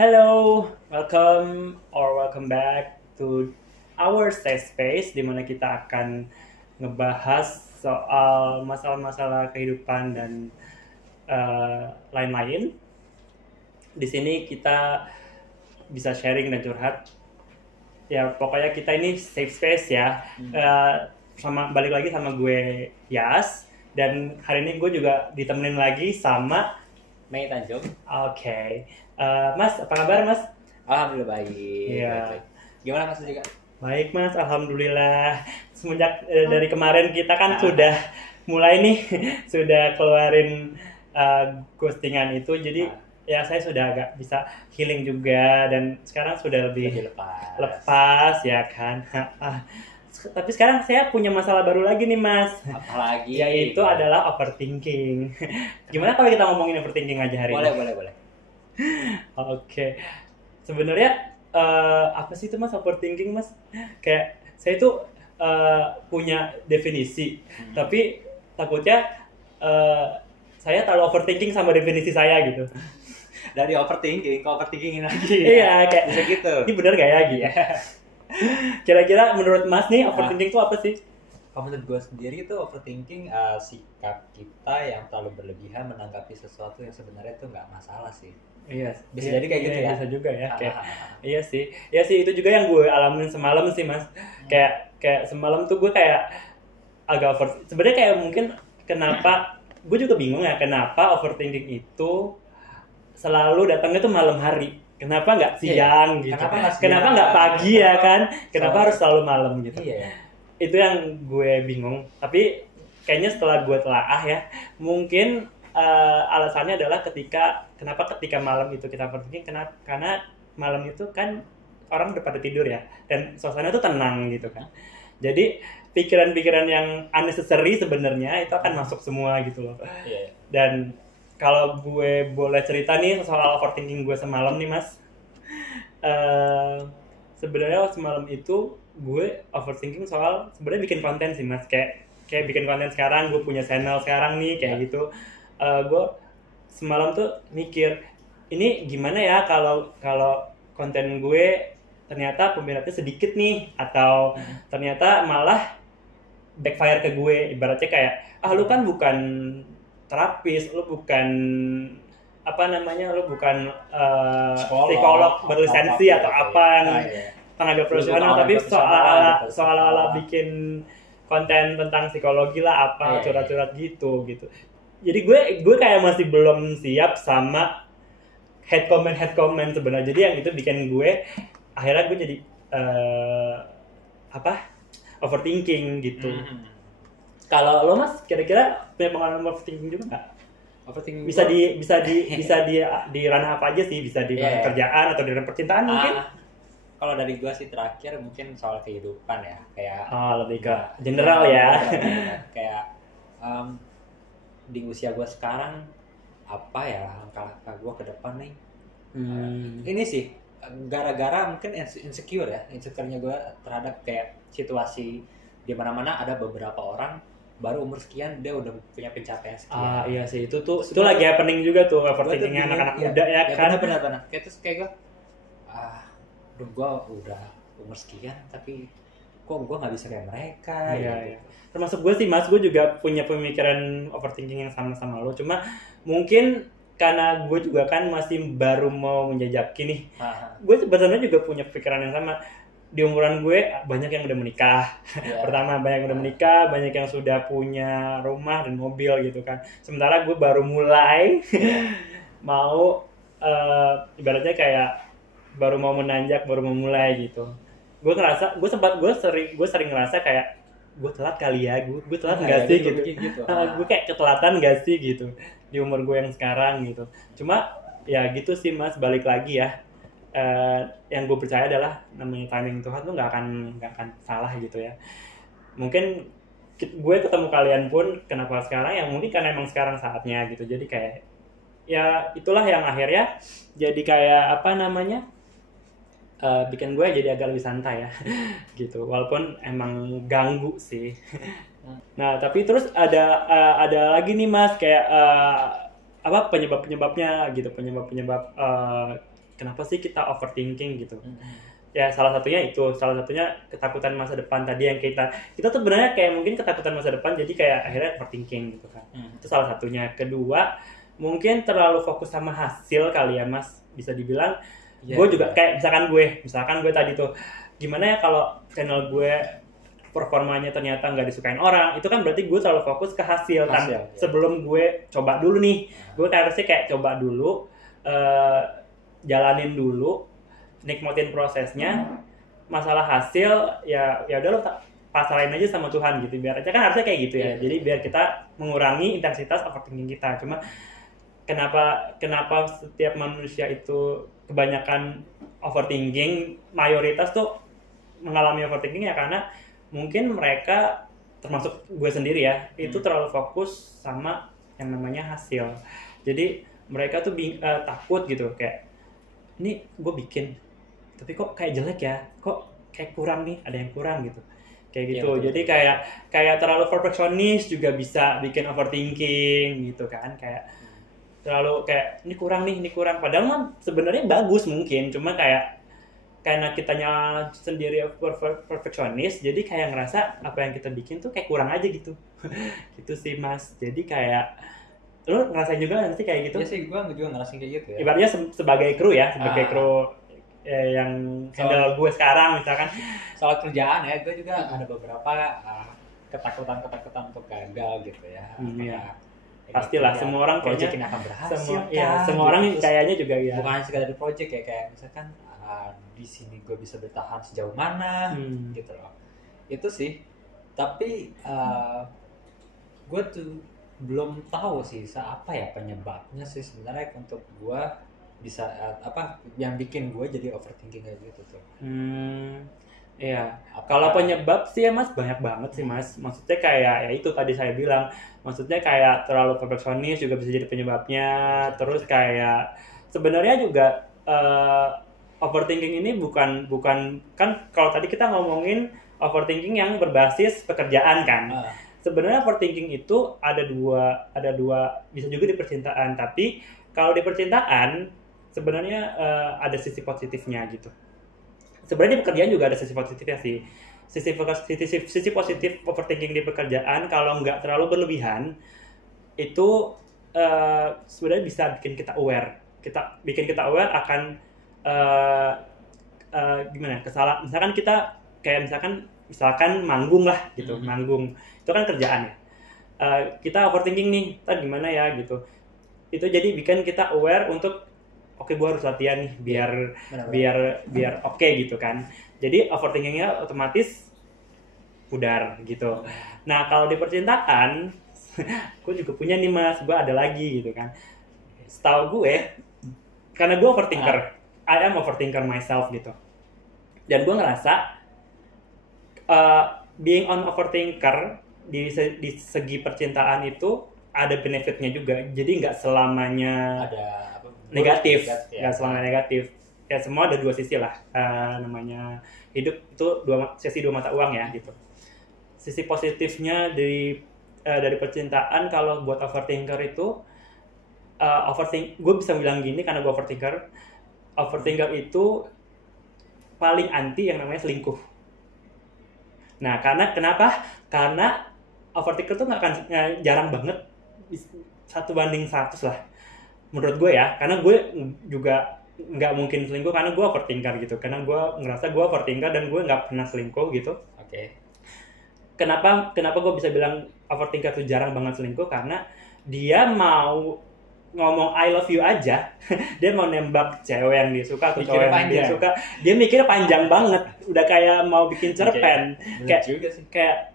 Hello, welcome back to our safe space di mana kita akan ngebahas soal masalah-masalah kehidupan dan lain-lain. Di sini kita bisa sharing dan curhat. Ya pokoknya kita ini safe space ya. Sama balik lagi sama gue Yas, dan hari ini gue juga ditemenin lagi sama Mei Tanjung. Oke. Mas, apa kabar Mas? Alhamdulillah baik. Iya. Baik. Gimana Mas juga? Baik Mas, Alhamdulillah. Semenjak dari kemarin kita kan sudah mulai nih, sudah keluarin ghostingan itu, jadi ya saya sudah agak bisa healing juga, dan sekarang sudah lebih lepas ya kan. Tapi sekarang saya punya masalah baru lagi nih Mas. Apalagi? Yaitu adalah overthinking. Gimana kalau kita ngomongin overthinking aja hari ini? Boleh. Oke. Sebenarnya apa sih itu Mas overthinking Mas? Kayak saya tuh punya definisi, tapi takutnya saya terlalu overthinking sama definisi saya gitu. Dari overthinking ke overthinkingin lagi. Iya, kayak bisa gitu. Ini benar gak ya gitu? Kira-kira menurut Mas nih overthinking itu apa sih? Kalau menurut gue sendiri itu overthinking sikap kita yang terlalu berlebihan menanggapi sesuatu yang sebenarnya itu nggak masalah sih. Iya, Bisa jadi kayak gitu ya? Bisa juga ya. Kayak, iya sih itu juga yang gue alamin semalam sih Mas. Kayak semalam tuh gue kayak agak sebenarnya kayak mungkin kenapa gue juga bingung ya kenapa overthinking itu selalu datangnya tuh malam hari. Kenapa nggak siang gitu? Kenapa nggak pagi ya kan? Kenapa harus selalu malam gitu? Iya. Itu yang gue bingung. Tapi kayaknya setelah gue telaah ya, mungkin alasannya adalah kenapa ketika malam itu kita overthinking, karena malam itu kan orang udah pada tidur ya, dan suasana itu tenang gitu kan. Jadi pikiran-pikiran yang unnecessary sebenarnya itu akan masuk semua gitu loh. Iya. Dan kalau gue boleh cerita nih soal overthinking gue semalam nih Mas, sebenarnya semalam itu gue overthinking soal sebenarnya bikin konten sih Mas, kayak bikin konten sekarang, gue punya channel sekarang nih kayak gitu. Gue semalam tuh mikir ini gimana ya kalau konten gue ternyata peminatnya sedikit nih, atau ternyata malah backfire ke gue, ibaratnya kayak lu kan bukan terapis, lu bukan lu bukan psikolog berlisensi atau apa tenaga profesional, tapi soal bikin konten tentang psikologi lah curhat-curhat gitu. Jadi gue kayak masih belum siap sama head comment sebenarnya. Jadi yang itu bikin gue akhirnya gue jadi overthinking gitu. Kalau lo Mas kira-kira punya pengalaman overthinking juga nggak? Overthinking bisa di ranah apa aja sih? Bisa di ranah kerjaan atau di ranah percintaan mungkin? Kalau dari gue sih terakhir mungkin soal kehidupan ya, kayak lebih ke general ya. Kayak di usia gue sekarang apa ya langkah gue ke depan nih. Ini sih gara-gara mungkin insecure-nya gue terhadap kayak situasi di mana-mana ada beberapa orang baru umur sekian dia udah punya pencapaian sekian. Iya sih, itu lagi happening juga tuh overthinkingnya anak-anak muda ya kan. Benar. Kayak gue gue udah umur sekian tapi kok gue nggak bisa kayak mereka. Iya. Termasuk gue sih Mas, gue juga punya pemikiran overthinking yang sama-sama lo, cuma mungkin karena gue juga kan masih baru mau menjajaki nih. Gue sebenarnya juga punya pikiran yang sama. Di umuran gue banyak yang udah menikah. Pertama banyak yang udah menikah, banyak yang sudah punya rumah dan mobil gitu kan. Sementara gue baru mulai mau ibaratnya kayak baru mau menanjak, baru mau mulai gitu. Gue sering ngerasa kayak gue telat kali ya, gue telat nggak sih gitu. Gue kayak ketelatan nggak sih gitu di umur gue yang sekarang gitu. Cuma ya gitu sih Mas, balik lagi ya. Yang gue percaya adalah namanya timing Tuhan tuh nggak akan salah gitu ya. Mungkin gue ketemu kalian pun kenapa sekarang ya, mungkin karena emang sekarang saatnya gitu. Jadi kayak ya itulah yang akhirnya jadi kayak bikin gue jadi agak lebih santai ya gitu, walaupun emang ganggu sih. Nah tapi terus ada lagi nih Mas, kayak penyebabnya gitu, penyebab kenapa sih kita overthinking gitu. Ya salah satunya ketakutan masa depan tadi yang kita tuh sebenarnya kayak mungkin ketakutan masa depan jadi kayak akhirnya overthinking gitu kan. Itu salah satunya. Kedua, mungkin terlalu fokus sama hasil kali ya Mas, bisa dibilang. Gue juga kayak misalkan gue tadi tuh gimana ya kalau channel gue performanya ternyata nggak disukain orang, itu kan berarti gue terlalu fokus ke hasil kan. Sebelum gue coba dulu nih, gue harusnya kayak coba dulu, jalanin dulu, nikmatin prosesnya. Masalah hasil ya udah lo pasrahin aja sama Tuhan gitu, biar aja kan harusnya kayak gitu ya. Jadi biar kita mengurangi intensitas overthinking kita. Cuma kenapa setiap manusia itu kebanyakan overthinking, mayoritas tuh mengalami overthinking ya karena mungkin mereka, termasuk gue sendiri ya, itu terlalu fokus sama yang namanya hasil. Jadi mereka tuh takut gitu, kayak ini gue bikin tapi kok kayak jelek ya, kok kayak kurang nih, ada yang kurang gitu, kayak gitu. Jadi kayak terlalu perfeksionis juga bisa bikin overthinking gitu kan, kayak terlalu kayak ini kurang, padahal mah sebenarnya bagus mungkin, cuma karena kitanya sendiri perfeksionis, jadi kayak ngerasa apa yang kita bikin tuh kayak kurang aja gitu. Gitu sih Mas. Jadi kayak lu ngerasain juga nanti kayak gitu? Iya sih, gue juga ngerasain kayak gitu ya. Ibaratnya sebagai kru kru yang handle gue sekarang misalkan. Soal kerjaan ya, gue juga ada beberapa ketakutan untuk gagal gitu ya. Pastilah semua orang project ini akan berhasil. Semua orang kayaknya juga ya. Bukan hanya sekedar di project ya, kayak misalkan di sini gue bisa bertahan sejauh mana gitu loh. Itu sih. Tapi gue tuh belum tahu sih apa ya penyebabnya sih sebenarnya untuk gue bisa yang bikin gue jadi overthinking kayak gitu tuh. Iya. Kalau penyebab sih ya Mas banyak banget sih Mas. Maksudnya kayak ya itu tadi saya bilang. Maksudnya kayak terlalu perfeksionis juga bisa jadi penyebabnya. Terus kayak sebenarnya juga overthinking ini bukan kan kalau tadi kita ngomongin overthinking yang berbasis pekerjaan kan. Sebenarnya overthinking itu ada dua bisa juga di percintaan, tapi kalau di percintaan sebenarnya ada sisi positifnya gitu. Sebenarnya di pekerjaan juga ada sisi positifnya sih. Sisi positif overthinking di pekerjaan kalau nggak terlalu berlebihan itu sebenarnya bisa bikin kita aware. Bikin kita aware akan gimana? Kesalahan. Misalkan kita kayak misalkan manggung lah gitu, manggung. Itu kan kerjaan ya. Kita overthinking nih, tadi gimana ya gitu. Itu jadi bikin kita aware untuk oke, gue harus latihan nih biar oke gitu kan. Jadi overthinkingnya otomatis pudar gitu. Nah kalau di percintaan, gue juga punya nih Mas, gue ada lagi gitu kan. Setahu gue, karena gue overthinker, I am overthinker myself gitu. Dan gue ngerasa being on overthinker di segi percintaan itu ada benefitnya juga. Jadi nggak selamanya negatif, nggak selamanya negatif. Ya semua ada dua sisi lah. Namanya hidup itu sisi dua mata uang ya gitu. Sisi positifnya dari percintaan kalau buat overthinker itu gue bisa bilang gini karena gue overthinker itu paling anti yang namanya selingkuh. Nah, kenapa? Karena overthinker tuh jarang banget 1:100 lah. Menurut gue ya, karena gue juga nggak mungkin selingkuh karena gue overthinker gitu. Karena gue ngerasa gue overthinker dan gue nggak pernah selingkuh gitu. Oke. Kenapa gue bisa bilang overthinker tuh jarang banget selingkuh? Karena dia mau ngomong I love you aja, dia mau nembak cewek yang dia suka atau cowok yang dia suka, dia mikirnya panjang banget, udah kayak mau bikin cerpen. Kayak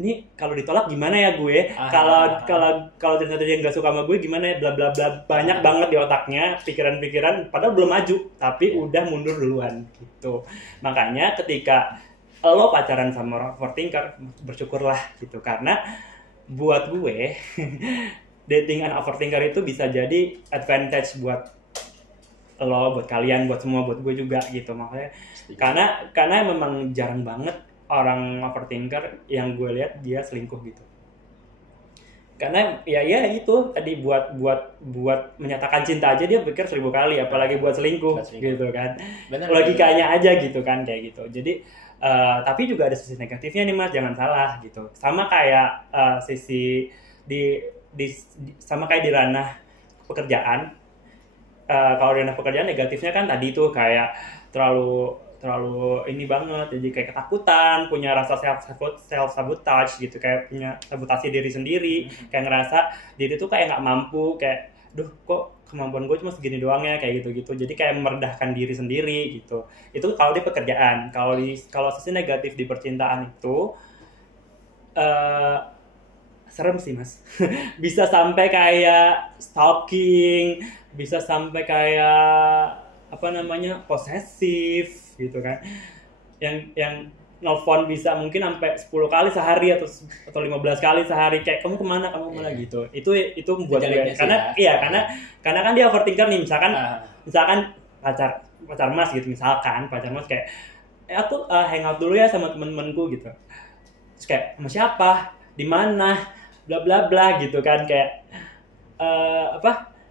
ini kalau ditolak gimana ya gue, kalau ternyata dia nggak suka sama gue gimana ya, bla bla bla, banyak banget di otaknya pikiran-pikiran, padahal belum maju tapi udah mundur duluan gitu. Makanya ketika lo pacaran sama overthinker, bersyukurlah gitu, karena buat gue dating an overthinker itu bisa jadi advantage buat lo, buat kalian, buat semua, buat gue juga gitu. Makanya karena memang jarang banget orang overthinker yang gue lihat dia selingkuh gitu. Karena ya itu tadi buat menyatakan cinta aja dia pikir 1000 kali, apalagi buat selingkuh gitu kan. Logikanya aja gitu kan kayak gitu. Jadi tapi juga ada sisi negatifnya nih Mas, jangan salah gitu. Sama kayak sisi sama kayak di ranah pekerjaan. Kalau di ranah pekerjaan negatifnya kan tadi tuh kayak terlalu ini banget, jadi kayak ketakutan, punya rasa self sabotage gitu, kayak punya sabotasi diri sendiri, kayak ngerasa diri tuh kayak nggak mampu, kayak duh kok kemampuan gue cuma segini doang ya, kayak gitu jadi kayak merendahkan diri sendiri gitu. Itu kalau di pekerjaan. Kalau sisi negatif di percintaan itu serem sih Mas. Bisa sampai kayak stalking, bisa sampai kayak posesif gitu kan, yang nelfon bisa mungkin sampai 10 kali sehari atau 15 kali sehari, kayak kamu kemana gitu. Itu membuat gue karena karena kan dia overthinker nih, misalkan pacar Mas gitu, misalkan pacar Mas kayak aku hangout dulu ya sama temen-temenku gitu, terus kayak sama siapa, di mana, bla bla bla gitu kan, kayak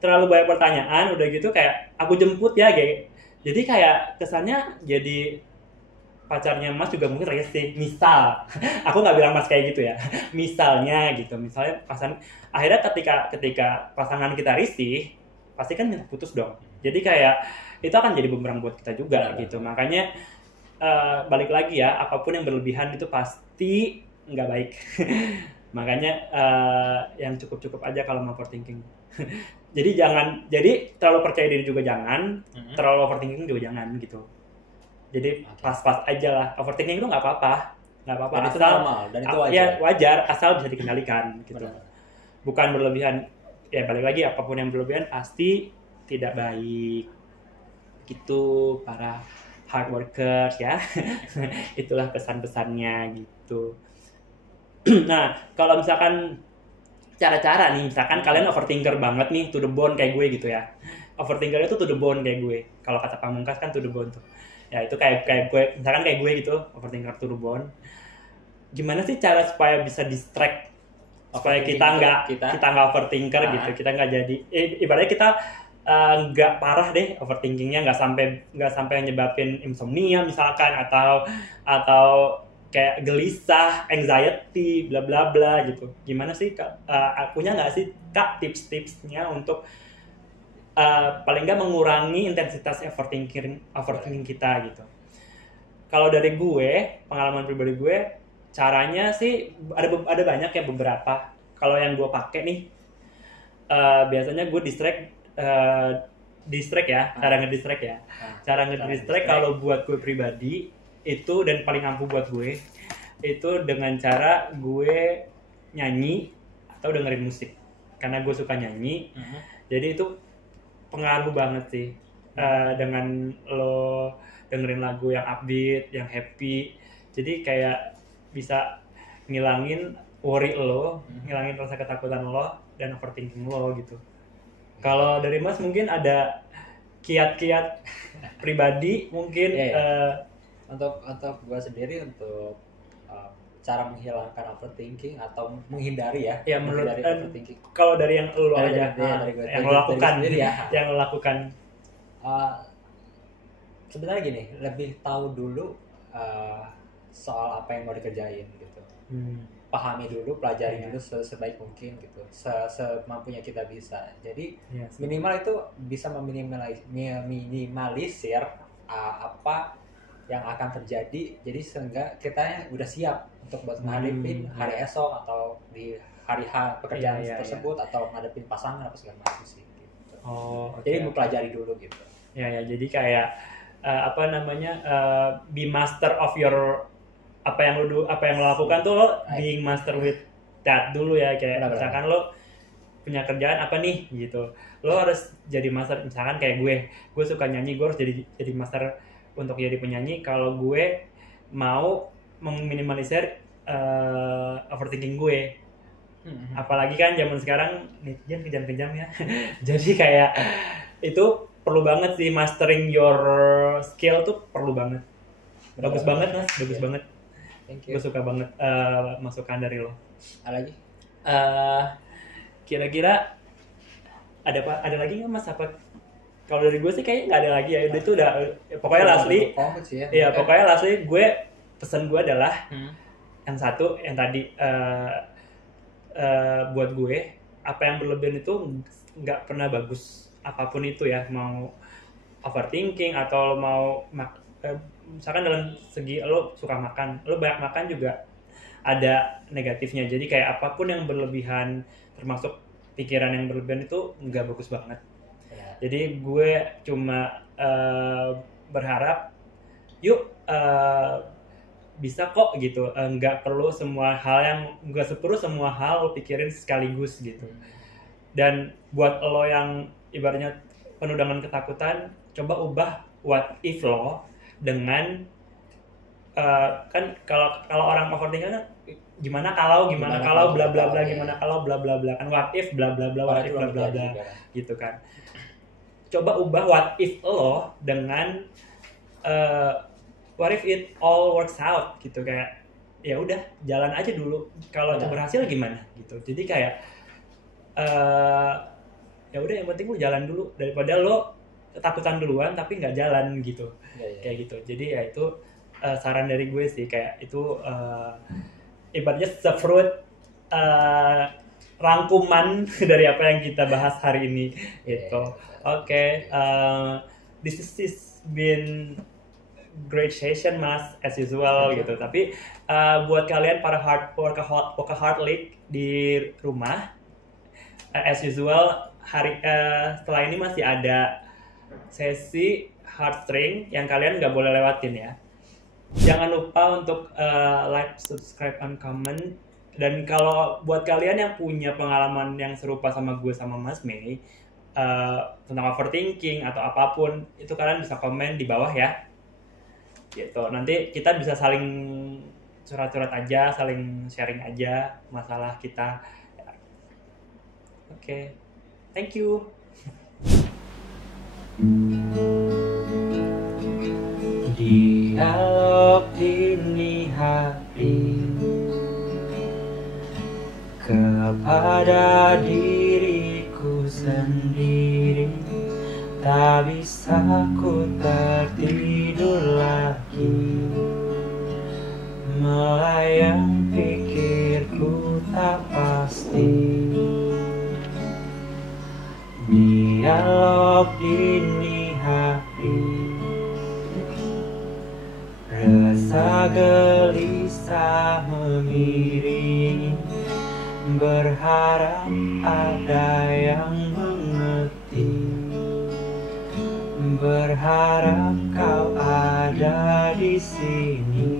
terlalu banyak pertanyaan, udah gitu kayak aku jemput ya, kayak jadi kayak kesannya jadi pacarnya Mas juga mungkin rese, misal aku nggak bilang Mas kayak gitu ya, misalnya akhirnya ketika pasangan kita risih pasti kan minta putus dong, jadi kayak itu akan jadi bumerang buat kita juga gitu. Makanya balik lagi ya, apapun yang berlebihan itu pasti nggak baik. Makanya yang cukup aja kalau mau overthinking. Jadi terlalu percaya diri juga jangan, terlalu overthinking juga jangan gitu. Jadi pas-pas aja lah. Overthinking itu nggak apa-apa. Dan itu normal, dan itu wajar. Ya wajar, asal bisa dikendalikan gitu. Benar. Bukan berlebihan. Ya balik lagi, apapun yang berlebihan pasti tidak baik. Gitu para hard workers ya. Itulah pesan-pesannya gitu. Nah, kalau misalkan cara-cara nih, misalkan kalian overthinker banget nih, to the bone kayak gue gitu ya. Overthinker itu to the bone kayak gue. Kalau kata Pamungkas kan to the bone tuh. Ya itu kayak gue, misalkan kayak gue gitu, overthinker to the bone. Gimana sih cara supaya bisa distract, supaya kita nggak overthinker gitu, kita nggak jadi, ibaratnya kita nggak parah deh overthinkingnya, nggak sampai nyebabin insomnia misalkan, atau kayak gelisah, anxiety, bla bla bla gitu. Gimana sih Kak? Punya nggak sih Kak tips-tipsnya untuk paling nggak mengurangi intensitas overthinking kita gitu? Kalau dari gue, pengalaman pribadi gue, caranya sih ada banyak ya, beberapa. Kalau yang gue pakai nih, biasanya gue distract ya, cara ngedistract ya. Cara ngedistract kalau buat gue pribadi itu, dan paling ampuh buat gue itu dengan cara gue nyanyi atau dengerin musik, karena gue suka nyanyi. Jadi itu pengaruh banget sih, dengan lo dengerin lagu yang upbeat, yang happy, jadi kayak bisa ngilangin worry lo, ngilangin rasa ketakutan lo dan overthinking lo gitu. Kalau dari Mas mungkin ada kiat-kiat pribadi mungkin. Untuk gue sendiri, untuk cara menghilangkan overthinking atau menghindari menghindari overthinking. Kalau dari yang lo aja, yang lo lakukan, yang lo lakukan. Sebenarnya gini, lebih tahu dulu soal apa yang mau dikerjain gitu. Pahami dulu, pelajari dulu sebaik mungkin gitu, semampunya kita bisa. Jadi minimal itu bisa meminimalisir apa yang akan terjadi, jadi sehingga kita udah siap untuk buat ngadepin hari esok atau di hari pekerjaan tersebut, atau ngadepin pasangan apa segala macam sih gitu. Jadi mempelajari dulu gitu. Ya jadi kayak be master of your, apa yang lo lakukan tuh, lo being master with that dulu ya. Kayak misalkan lo punya kerjaan apa nih gitu, lo harus jadi master. Misalkan kayak gue suka nyanyi, gue harus jadi master untuk jadi penyanyi. Kalau gue mau meminimalisir overthinking gue, apalagi kan zaman sekarang netizen kejam-kejam ya. Jadi kayak itu perlu banget sih, mastering your skill tuh perlu banget. Bagus banget Mas, bagus banget. Gue suka banget masukan dari lo. Ada lagi? kira-kira ada lagi nggak Mas apa? Kalau dari gue sih kayaknya nggak ada lagi ya. Udah itu udah pokoknya lastly. Iya, pokoknya lastly pesan gue adalah yang satu yang tadi buat gue apa yang berlebihan itu nggak pernah bagus apapun itu ya, mau overthinking atau lo mau misalkan dalam segi lo suka makan, lo banyak makan juga ada negatifnya. Jadi kayak apapun yang berlebihan termasuk pikiran yang berlebihan itu nggak bagus banget. Jadi gue cuma berharap yuk bisa kok gitu, nggak perlu semua hal lo pikirin sekaligus gitu. Dan buat lo yang ibaratnya penuh dengan ketakutan, coba ubah what if lo dengan kan kalau orang overthinking kan gimana kalau bla bla bla, gimana kalau bla bla bla, kan what if bla bla bla, what if bla bla bla gitu kan. Coba ubah what if lo dengan what if it all works out gitu, kayak ya udah jalan aja dulu, kalau itu berhasil gimana gitu. Jadi kayak ya udah yang penting lo jalan dulu daripada lo ketakutan duluan tapi nggak jalan gitu. Kayak gitu. Jadi ya itu saran dari gue sih, kayak itu ibaratnya sefruit rangkuman dari apa yang kita bahas hari ini gitu. Oke. This has been great session Mas as usual gitu. Tapi buat kalian para workaholic di rumah, as usual setelah ini masih ada sesi heartstring yang kalian nggak boleh lewatin ya. Jangan lupa untuk like, subscribe, and comment. Dan kalau buat kalian yang punya pengalaman yang serupa sama gue sama Mas Mei tentang overthinking atau apapun, itu kalian bisa komen di bawah ya. Gitu. Nanti kita bisa saling curhat-curhat aja, saling sharing aja masalah kita. Oke. Thank you. Dialog dini hari kepada diriku sendiri, tak bisa ku tertidur lagi, melayang pikirku tak pasti. Dialog dini hari, rasa gelisah mengiringi, berharap ada yang mengerti, berharap kau ada di sini.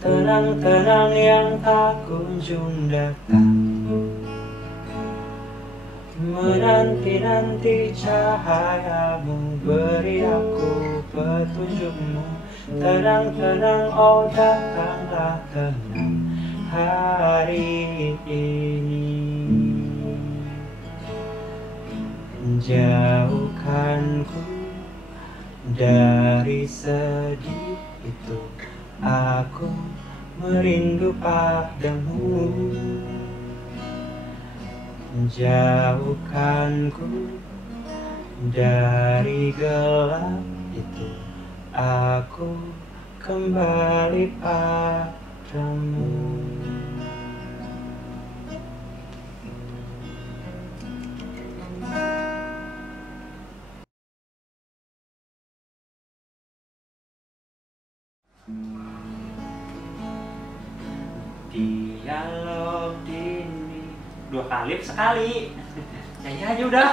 Tenang-tenang yang tak kunjung datang, menanti-nanti cahayamu, beri aku petunjukmu. Tenang-tenang, oh datanglah tenang hari ini. Jauhkanku dari sedih itu, aku merindu padamu. Jauhkanku dari gelap itu, aku kembali padamu. Dialog dini 2 kali sekali. Nyanyi aja udah.